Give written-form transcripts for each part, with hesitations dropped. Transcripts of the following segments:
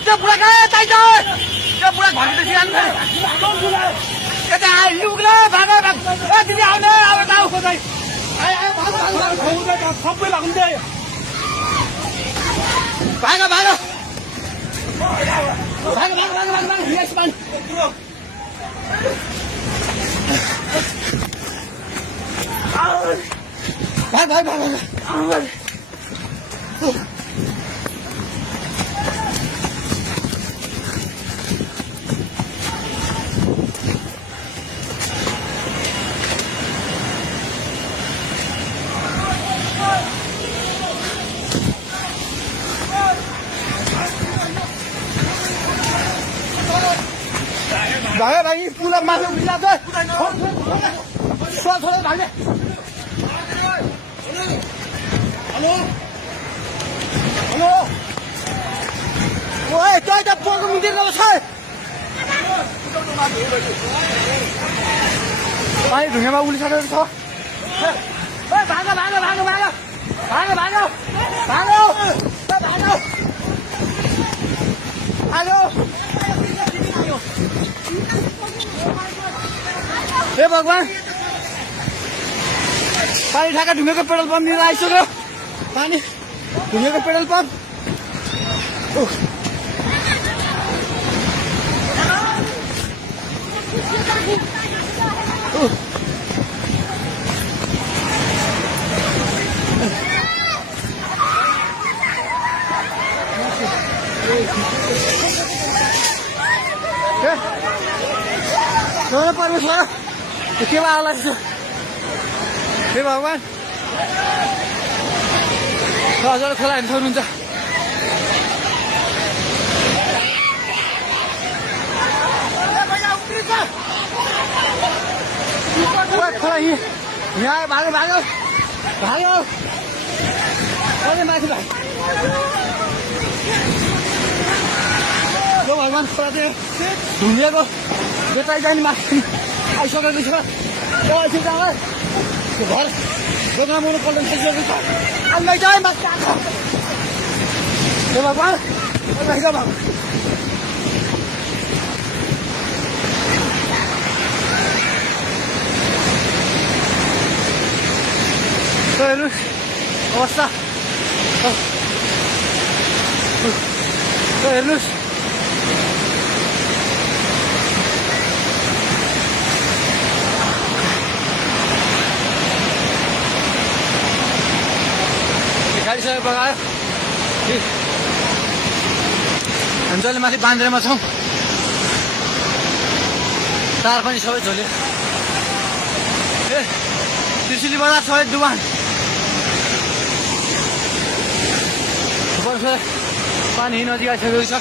त्यो बुढा कहाँ चाहिन्छ त्यो बुढा घन्टा सिरानु यता लुग्ला भाग दिदी आउने अब गाउँ खोज्दै सबै लाग्ने भाग भाग भाग भाग भाग भाग भाग यस मान भाग भाग भाग भाग भागे भागी पुला माथि उभिला छ छोरा भागे हेलो हेलो ओए त्यो त पोको मिटिङ गर्छ पानी ढुङ्गामा उलिसकेको छ ओए भाग भाग भाग भाग भाग भाग भाग भाग हेलो हे भगवान पानी ठाका ढुङ्गेको पेट्रोल पम्प लिएर आइसक्यो पानी ढुङ्गेको पेट्रोल पम्प परमेश्वर के आला हे भगवान हजुर खोला हेर्नु सक्नुहुन्छ खोला यहाँ भाग्यो भाग्यो भाग्यो माथि भाइ भगवान खोला चाहिँ ढुङ्गिएको बेटाइ जाने माथि आइसकेको छ एकछिन घर दोकान पल्ट सकिसकेको छ अन्य चाहिँ माथि आएको हे भगवान भगवान हेर्नुहोस् अवस्था हेर्नुहोस् गाडीसँग बगायो हामी जहिले माथि बान्द्रेमा छौँ तार पनि सबै झोल्यो ए त्रिशुली बजार सबै डुबान पानी नजिक आइसकेको छ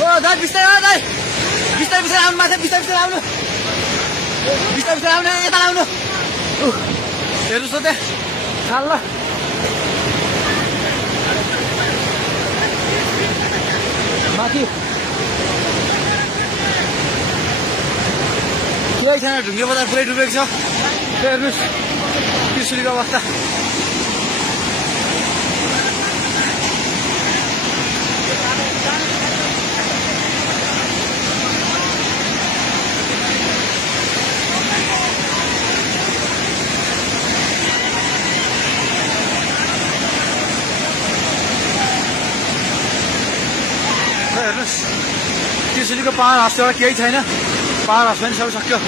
ओ दाइ बिस्तारै दाइ बिस्तारै बिस्तारै आउनु माथि बिस्तारै बिस्तारै आउनु बिस्तारै बिस्तारै आउनु यता आउनु हेर्नुहोस् त त्यहाँ खाल ल माथि केही छैन ढुङ्गे बजार पुरै डुबेको छ हेर्नुहोस् त्रिशुलीको अवस्था हेर्नुहोस् त्रिशुलीको पावर हाउसबाट केही छैन पावर हाउस पनि सबै सक्यो